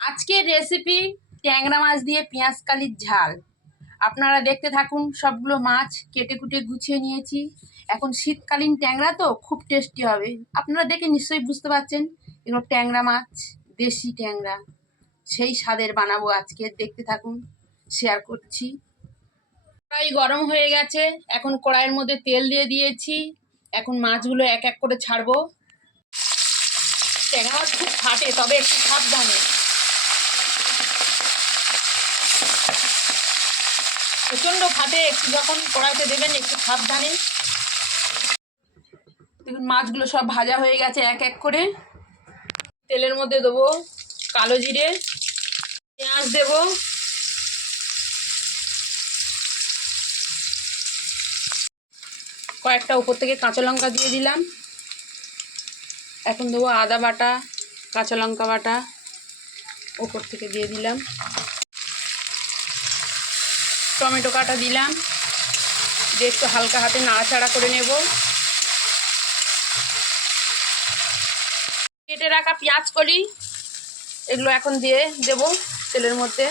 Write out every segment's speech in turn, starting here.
আজকের রেসিপি ট্যাংরা মাছ দিয়ে পেঁয়াজ কালির ঝাল। আপনারা দেখতে থাকুন। সবগুলো মাছ কেটে কুটে গুছিয়ে নিয়েছি। এখন শীতকালীন ট্যাংরা তো খুব টেস্টি হবে। আপনারা দেখে নিশ্চয়ই বুঝতে পারছেন এগুলো ট্যাংরা মাছ, দেশি ট্যাংরা। সেই স্বাদের বানাবো আজকে, দেখতে থাকুন, শেয়ার করছি। কড়াই গরম হয়ে গেছে, এখন কড়াইয়ের মধ্যে তেল দিয়ে দিয়েছি। এখন মাছগুলো এক এক করে ছাড়বো। ট্যাংরা মাছ খুব ফাটে, তবে একটু সাবধানে। প্রচণ্ড ফাটে, একটু যখন কড়াইতে দেবেন একটু সাবধানে। দেখুন মাছগুলো সব ভাজা হয়ে গেছে এক এক করে। তেলের মধ্যে দেবো কালো জিরে, পেঁয়াজ দেবো, কয়েকটা উপর থেকে কাঁচা লঙ্কা দিয়ে দিলাম। এখন দেবো আদা বাটা, কাঁচা লঙ্কা বাটা উপর থেকে দিয়ে দিলাম। টমেটো কাটা দিলাম, দিয়ে একটু হালকা হাতে নাড়াচাড়া করে নেব। কেটে রাখা পেঁয়াজ কলি এগুলো এখন দিয়ে দেব তেলের মধ্যে।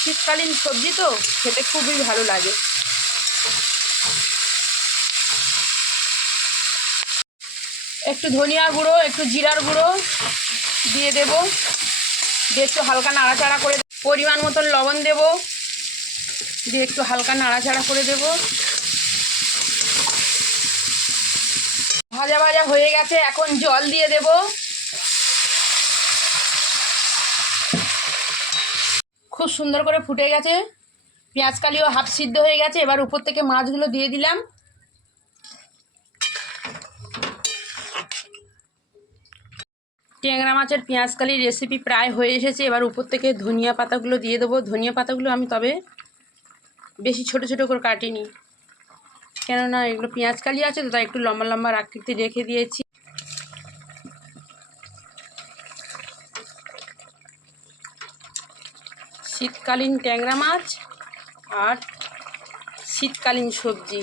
শীতকালীন সবজি তো খেতে খুবই ভালো লাগে। একটু ধনিয়া গুঁড়ো, একটু জিরার গুঁড়ো দিয়ে দেব, দিয়ে একটু হালকা নাড়াচাড়া করে পরিমাণ মতন লবণ দেব, দিয়ে একটু হালকা নাড়াচাড়া করে দেব। ভাজা ভাজা হয়ে গেছে, এখন জল দিয়ে দেব। খুব সুন্দর করে ফুটে গেছে, পেঁয়াজ কালিও হাফ সিদ্ধ হয়ে গেছে। এবার উপর থেকে মাছগুলো দিয়ে দিলাম। ট্যাংরা মাছের পেঁয়াজ কালির রেসিপি প্রায় হয়ে এসেছে। এবার উপর থেকে ধনিয়া পাতাগুলো দিয়ে দেবো। ধনিয়া পাতাগুলো আমি তবে বেশি ছোট ছোট করে কাটিনি, কেননা এগুলো পেঁয়াজ কালি আছে তো, তাই একটু লম্বা লম্বা আকৃতি রেখে দিয়েছি। শীতকালীন ট্যাংরা মাছ আর শীতকালীন সবজি,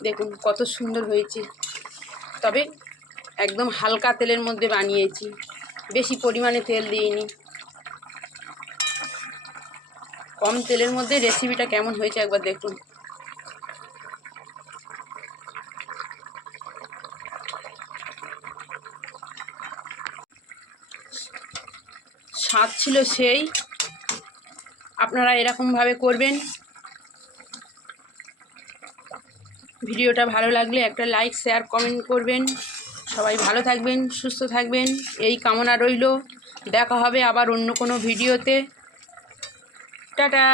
দেখুন কত সুন্দর হয়েছে। তবে একদম হালকা তেলের মধ্যে বানিয়েছি, বেশি পরিমাণে তেল দিইনি। কম তেলের মধ্যে রেসিপিটা কেমন হয়েছে একবার দেখুন। স্বাদ ছিল সেই। আপনারা এরকমভাবে করবেন। ভিডিওটা ভালো লাগলে একটা লাইক, শেয়ার, কমেন্ট করবেন। সবাই ভালো থাকবেন, সুস্থ থাকবেন, এই কামনা রইল। দেখা হবে আবার অন্য কোনো ভিডিওতে। টাটা।